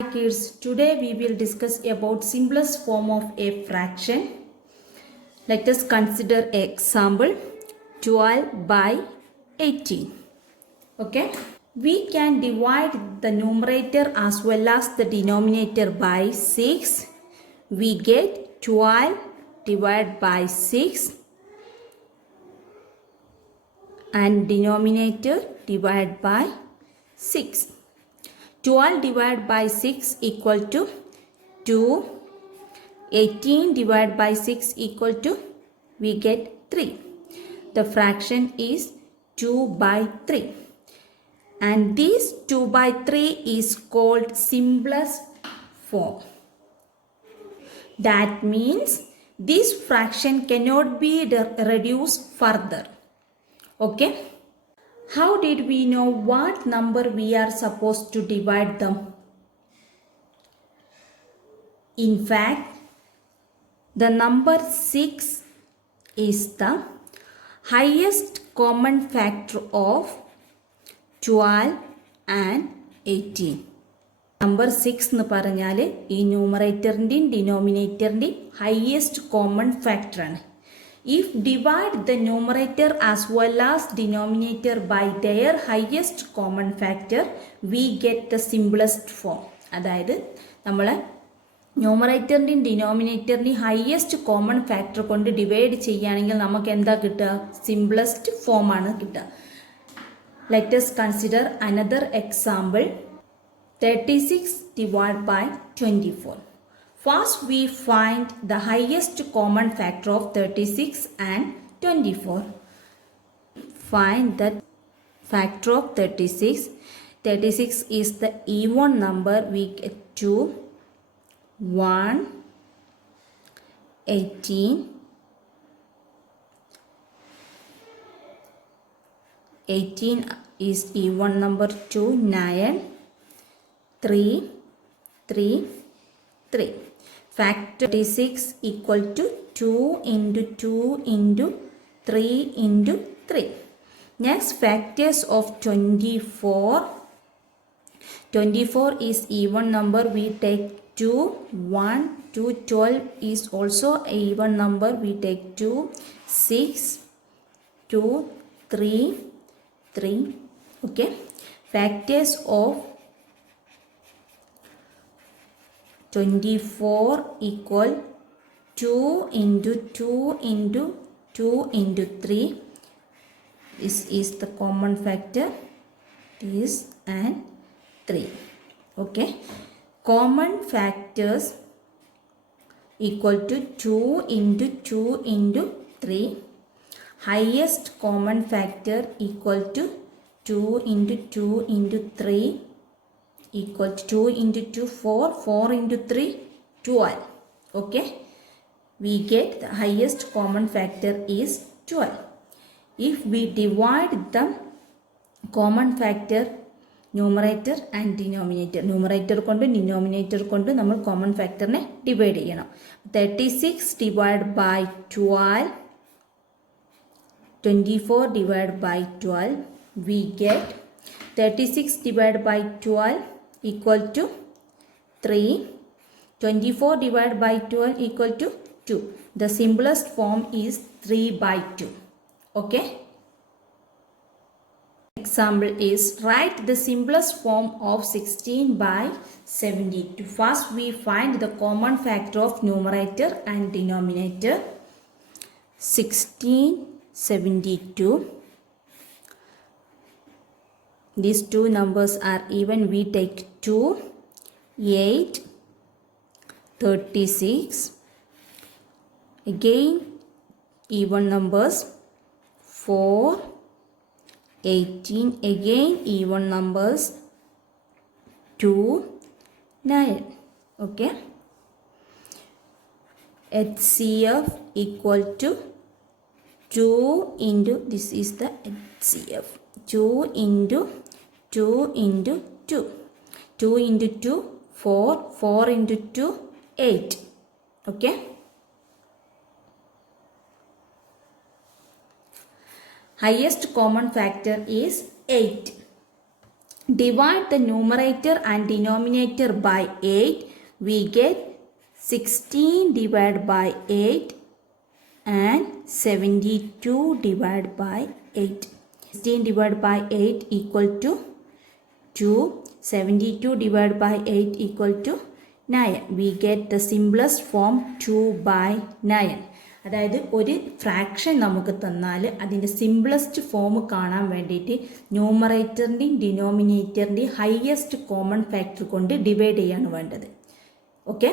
Hi kids, today we will discuss about simplest form of a fraction. Let us consider example 12 by 18. Okay. We can divide the numerator as well as the denominator by 6. We get 12 divided by 6 and denominator divided by 6. 12 divided by 6 equal to 2. 18 divided by 6 equal to, we get 3. The fraction is 2 by 3. And this 2 by 3 is called simplest form. That means this fraction cannot be reduced further. Okay. How did we know what number we are supposed to divide them? In fact, the number 6 is the highest common factor of 12 and 18. Number 6 എന്ന് പറഞ്ഞാൽ ഈ ന്യൂമറേറ്ററിൻ്റെയും ഡിനോമിനേറ്ററിൻ്റെയും highest common ഫാക്ടറാണ്. If divide the numerator as well as denominator by their highest common factor, we get the simplest form. അതായത് നമ്മൾ ന്യൂമറേറ്ററിൻ്റെയും ഡിനോമിനേറ്ററിൻ്റെയും highest common factor കൊണ്ട് divide ചെയ്യുകയാണെങ്കിൽ നമുക്ക് എന്താ കിട്ടുക? സിംപ്ലസ്റ്റ് ഫോമാണ് കിട്ടുക. Let us consider another example 36 divided by 24. First we find the highest common factor of 36 and 24. Find the factor of 36. 36 is the even number. We get 2, 1, 18, 18 is even number 2, 9, 3, 3, 3. Factor 36 equal to 2 into 2 into 3 into 3. Next, factors of 24. 24 is even number. We take 2, 1, 2, 12 is also even number. We take 2, 6, 2, 3, 3. Okay. Factors of 24 equal 2 into 2 into 2 into 3. This is the common factor. This and 3. Okay. Common factors equal to 2 into 2 into 3. Highest common factor equal to 2 into 2 into 3 equal to 2 into 2, 4, 4 into 3, 12. Okay. We get the highest common factor is 12. If we divide the common factor numerator and denominator, numerator kondu denominator kondu nammal common factor ne divide cheyanam. 36 divided by 12, 24 divided by 12, we get 36 divided by 12 equal to 3. 24 divided by 12 equal to 2. The simplest form is 3 by 2. Okay. Example is write the simplest form of 16 by 72. First we find the common factor of numerator and denominator. 16, 72. These two numbers are even. We take 2, 8, 36. Again even numbers 4, 18. Again even numbers 2, 9. Okay. HCF equal to 2 into, this is the HCF, 2 into 2 into 2. 2 into 2, 4, 4 into 2, 8. Okay. Highest common factor is 8. divide the numerator and denominator by 8, we get 16 divided by 8 and 72 divided by 8. 16 divided by 8 equal to 2. 72 divided by 8 equal to 9. We get the simplest form 2 by 9. അതായത് ഒരു fraction നമുക്ക് തന്നാൽ അതിൻ്റെ simplest form കാണാൻ വേണ്ടിയിട്ട് ന്യൂമറേറ്ററിൻ്റെയും ഡിനോമിനേറ്ററിൻ്റെയും highest common factor കൊണ്ട് divide ചെയ്യാണ് വേണ്ടത്. ഓക്കെ.